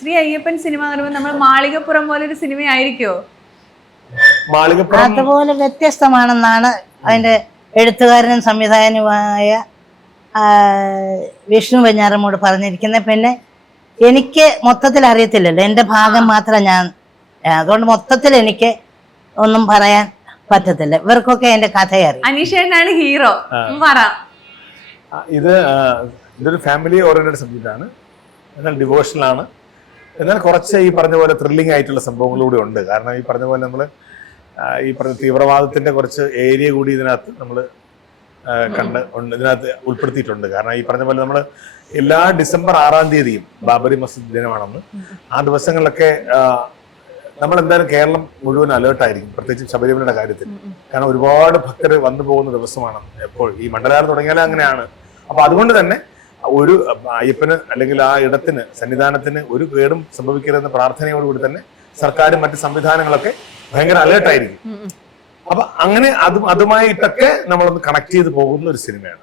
Shri Ayyappan cinema പറയുമ്പോൾ നമ്മൾ മാളികപ്പുറം പോലെ ഒരു സിനിമ ആയിരിക്കോ? മാളികപ്പുറം അതുപോലെ വ്യത്യസ്തമാണെന്നാണ് അതിന്റെ എഴുത്തുകാരനും സംവിധായകനുമായ വിഷ്ണു വെഞ്ഞാറമ്മോട് പറഞ്ഞിരിക്കുന്നത്. പിന്നെ എനിക്ക് മൊത്തത്തിൽ അറിയത്തില്ലല്ലോ, എൻ്റെ ഭാഗം മാത്രം ഞാൻ, അതുകൊണ്ട് മൊത്തത്തിൽ എനിക്ക് ഒന്നും പറയാൻ പറ്റത്തില്ല. ഇവർക്കൊക്കെ എൻ്റെ കഥയറിയാം. അനീഷേട്ടനാണ് ഹീറോ, പറ. ഇതൊരു ഫാമിലി ഓറിയന്റഡ് സബ്ജക്റ്റ് ആണ്, എന്നാൽ ഡിവോഷണൽ ആണ്, എന്നാൽ കുറച്ച് ഈ പറഞ്ഞ പോലെ ത്രില്ലിംഗ് ആയിട്ടുള്ള സംഭവങ്ങളൂടെ ഉണ്ട്. കാരണം ഈ പറഞ്ഞ പോലെ നമ്മൾ ഈ പറഞ്ഞ തീവ്രവാദത്തിന്റെ കുറച്ച് ഏരിയ കൂടി ഇതിനകത്ത് നമ്മൾ ഇതിനകത്ത് ഉൾപ്പെടുത്തിയിട്ടുണ്ട്. കാരണം ഈ പറഞ്ഞ പോലെ നമ്മൾ എല്ലാ ഡിസംബർ 6-ാം തീയതിയും ബാബറി മസ്ജിദ് ദിനമാണെന്ന്, ആ ദിവസങ്ങളിലൊക്കെ നമ്മൾ എന്തായാലും കേരളം മുഴുവൻ അലേർട്ടായിരിക്കും, പ്രത്യേകിച്ച് ശബരിമലയുടെ കാര്യത്തിൽ. കാരണം ഒരുപാട് ഭക്തർ വന്നു പോകുന്ന ദിവസമാണ് എപ്പോൾ, ഈ മണ്ഡലകാലം തുടങ്ങിയാലും അങ്ങനെയാണ്. അപ്പൊ അതുകൊണ്ട് തന്നെ ഒരു അയ്യപ്പന് അല്ലെങ്കിൽ ആ ഇടത്തിന്, സന്നിധാനത്തിന് ഒരു കേടും സംഭവിക്കരുതെന്ന പ്രാർത്ഥനയോടുകൂടി തന്നെ സർക്കാരും മറ്റ് സംവിധാനങ്ങളൊക്കെ ഭയങ്കര അലേർട്ടായിരിക്കും. അപ്പൊ അങ്ങനെ അതുമായിട്ടൊക്കെ നമ്മളൊന്ന് കണക്ട് ചെയ്ത് പോകുന്ന ഒരു സിനിമയാണ്.